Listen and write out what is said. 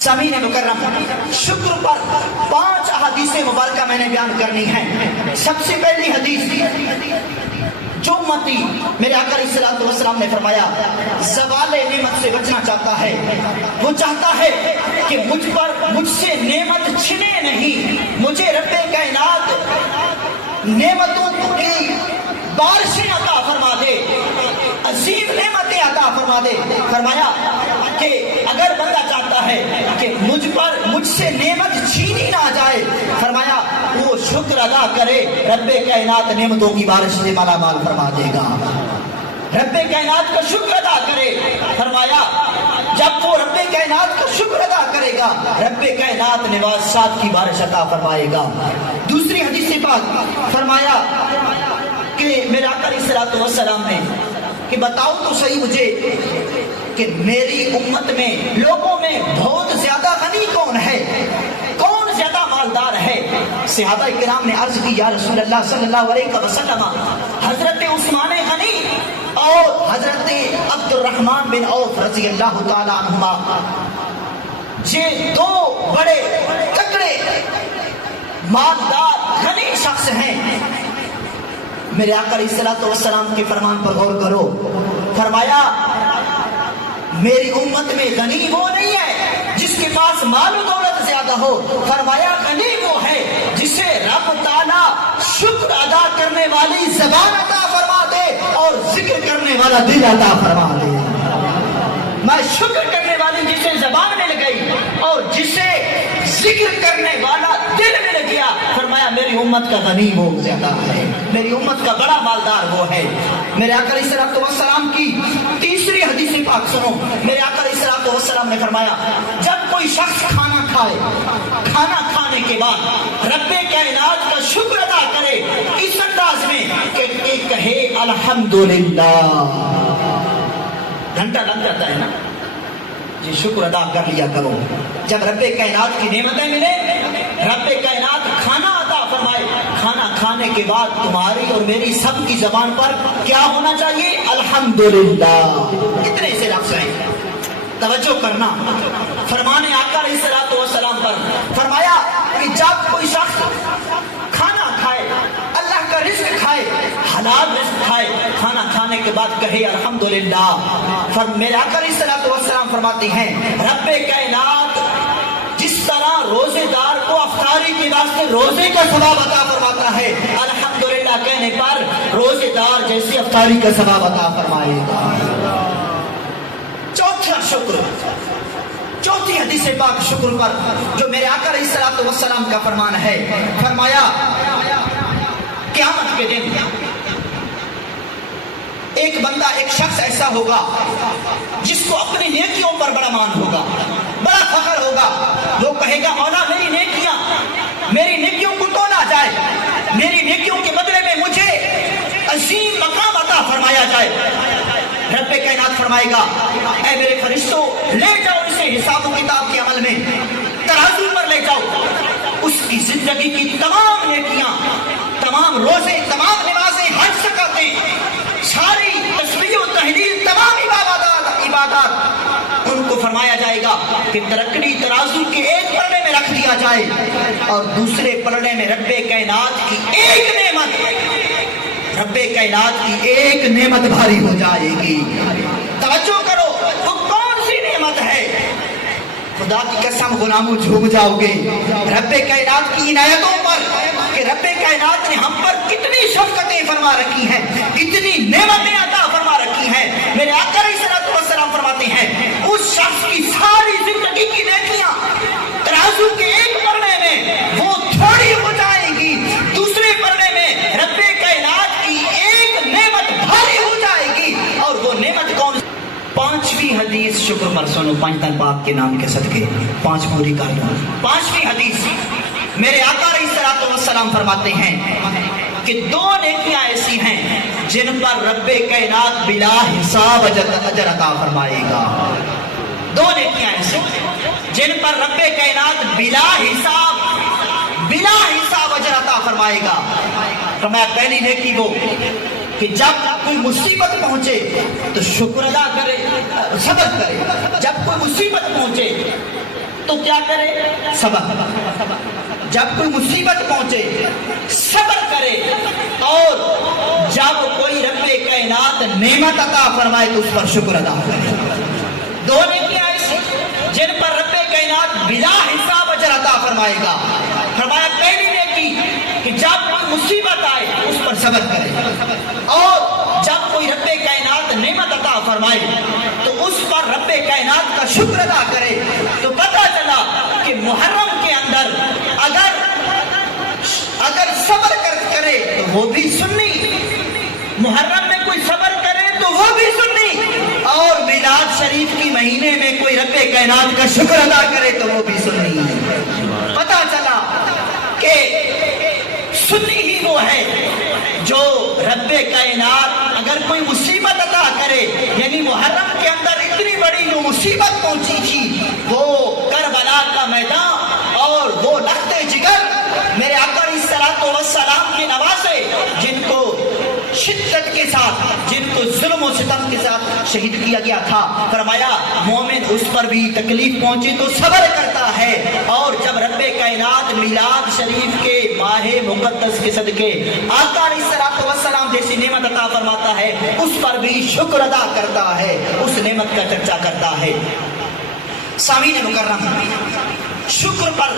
سامعین مکرم، شکر پر 5 احادیث مبارکہ میں نے بیان کرنی ہے۔ سب سے پہلی حدیث، جو امتی میرے آقا علیہ الصلوۃ والسلام نے فرمایا زوال نعمت سے بچنا چاہتا ہے، وہ چاہتا ہے کہ مجھ سے نعمت چھنے نہیں، مجھے رب کائنات نعمتوں کی بارشیں عطا فرما دے، عظیم نعمتیں عطا فرما دے۔ فرمایا کہ اگر بندہ چاہتا ہے کہ مجھ سے نعمت چھینی نہ جائے، فرمایا وہ شکر ادا کرے، رب کائنات نعمتوں کی بارش سے مالا مال فرما دے گا۔ رب کائنات کا شکر ادا کرے، فرمایا جب وہ رب کائنات کا شکر ادا کرے گا، رب کائنات نوازشات کی بارش عطا فرمائے گا۔ دوسری حدیث پاک فرمایا کہ میرے آقا علیہ الصلوۃ والسلام نے کہ بتاؤ تو صحیح مجھے کہ میری امت میں، لوگوں میں بہت زیادہ غنی کون ہے، کون زیادہ مالدار ہے؟ صحابہ کرام نے عرض کی، یا رسول اللہ صلی اللہ علیہ وسلم، حضرت عثمان غنی اور حضرت عبد الرحمن بن عوف رضی اللہ تعالی عنہما، یہ 2 بڑے تکڑے مالدار غنی شخص ہیں۔ میرے آقا علیہ الصلوۃ والسلام کے فرمان پر غور کرو، فرمایا میری امت میں غنی وہ نہیں ہے جس کے پاس مال و دولت زیادہ ہو، فرمایا غنی وہ ہے جسے رب تعالیٰ شکر ادا کرنے والی زبان عطا فرما دے اور ذکر کرنے والا دل عطا فرما دے۔ میں شکر کرنے والی جسے زبان مل گئی اور جسے ذکر کرنے والا دل مل گیا، فرمایا میری امت کا غنی وہ زیادہ ہے، میری امت کا بڑا مالدار وہ ہے۔ میرے آقا علیہ الصلوۃ والسلام کی تیسری حدیث پاک سنو، میرے آقا علیہ الصلوۃ والسلام نے فرمایا جب کوئی شخص کھانا کھائے، کھانا کھانے کے بعد رب کائنات کا شکر ادا کرے اس انداز میں کہ کہے الحمدللہ، گھنٹہ لگ جاتا ہے نا جی، شکر ادا کر لیا کرو۔ جب رب کائنات کی نعمتیں ملے، رب کائنات کھانا عطا فرمائے، کھانا کھانے کے بعد تمہاری اور میری سب کی زبان پر کیا ہونا چاہیے؟ الحمدللہ۔ اتنے سے لفظ ہیں، توجہ کرنا فرمان آقا علیہ الصلوۃ والسلام پر۔ فرمایا کہ جب کوئی شخص کھانا کھائے، اللہ کا رزق کھائے، حلال رزق کھائے، کھانا کھانے کے بعد کہے الحمدللہ۔ میرے آقا علیہ الصلوۃ والسلام فرماتے ہیں رب کائنات جس طرح روزے دار کو افطاری کے واسطے روزے کا ثواب عطا فرماتا ہے، الحمدللہ کہنے پر روزے دار جیسے افطاری کا ثواب عطا فرمائے گا۔ چوتھا شکر، چوتھی حدیث پاک شکر پر جو میرے آقا علیہ الصلوۃ والسلام کا فرمان ہے، فرمایا قیامت کے دن ایک بندہ، ایک شخص ایسا ہوگا جس کو اپنی نیکیوں پر بڑا مان ہوگا، بڑا فخر ہوگا۔ وہ کہے گا مولا میری نیکیوں کو تو نہ جائے، میری نیکیوں کے بدلے میں مجھے عظیم مقام عطا فرمایا جائے۔ رب کائنات فرمائے گا اے میرے فرشتوں، لے جاؤ اسے حساب و کتاب کے عمل میں، ترازو پر لے جاؤ، اس کی زندگی کی تمام نیکیاں، تمام روزے، تمام نمازیں، حج زکاتیں، ساری تسبیح و تحلیل، تمام عبادات، ان کو فرمایا جائے گا کہ ترکڑی ترازو کے ایک پلڑے میں رکھ دیا جائے اور دوسرے پلڑے میں رب کائنات کی ایک نعمت، رب کائنات کی ایک نعمت بھاری ہو جائے گی۔ توجہ کرو، وہ کون سی نعمت ہے؟ خدا کی قسم غلاموں جھوم جاؤ گے رب کائنات کی عنایتوں پر کہ رب کائنات نے ہم پر کتنی شفقتیں فرما رکھی ہیں، کتنی نعمتیں عطا فرما رکھی ہیں۔ میرے آقا علیہ الصلوۃ والسلام فرماتے ہیں اس شخص کی ساری زندگی کی نیکیاں ترازو کے ایک پلڑے میں وہ تھوڑی ہو جائے گی، دوسرے پلڑے میں رب کائنات کی ایک نعمت بھاری ہو جائے گی، اور وہ نعمت کون؟ 5ویں حدیث شکر پر سنو، 5 تن پاک کے نام کے صدقے 5 پوری کر لوں۔ 5ویں حدیث میرے آقا علیہ الصلوۃ والسلام فرماتے ہیں کہ 2 نیکیاں ایسی ہیں جن پر رب کائنات بلا حساب اجر عطا فرمائے گا۔ 2 نیکیاں ایسی جن پر رب کائنات بلا حساب اجر عطا فرمائے گا۔ فرمایا پہلی نیکی وہ کہ جب کوئی مصیبت پہنچے تو شکر ادا کرے، صبر کرے۔ جب کوئی مصیبت پہنچے تو کیا کرے؟ صبر. جب کوئی مصیبت پہنچے صبر کرے, اور جب کوئی رب کائنات نعمت عطا فرمائے تو اس پر شکر ادا کرے. دو نیکیاں ایسی جن پر رب کائنات بلا حساب اجر عطا فرمائے گا. فرمایا پہلی نیکی کہ جب کوئی مصیبت آئے اس پر صبر کرے, اور جب کوئی رب کائنات نعمت عطا فرمائے تو اس پر رب کائنات کا شکر ادا کرے. تو پتہ چلا کہ محرم کے اندر اگر صبر کرے تو وہ بھی سنی, محرم میں کوئی صبر کرے تو وہ بھی سنی, اور میلاد شریف کی مہینے میں کوئی رب کائنات کا شکر ادا کرے تو وہ بھی سنی. پتہ چلا کہ سنی ہی وہ ہے جو رب کائنات اگر کوئی مصیبت عطا کرے, یعنی محرم کے اندر اتنی بڑی جو مصیبت پہنچی تھی وہ کربلا کا میدان اور وہ لخت جگر میرے آقا علیہ الصلوۃ والسلام کے نواسے جن کو شدت کے ساتھ, جن کو ظلم و ستم کے ساتھ شہید کیا گیا تھا. فرمایا مومن اس پر بھی تکلیف پہنچی تو صبر کرتا ہے, اور جب رب کائنات میلاد شریف کے ماہ مقدس کے صدقے آقا علیہ الصلوۃ والسلام جیسی نعمت عطا فرماتا ہے اس پر بھی شکر ادا کرتا ہے, اس نعمت کا چرچا کرتا ہے. سامعین مکرم, شکر پر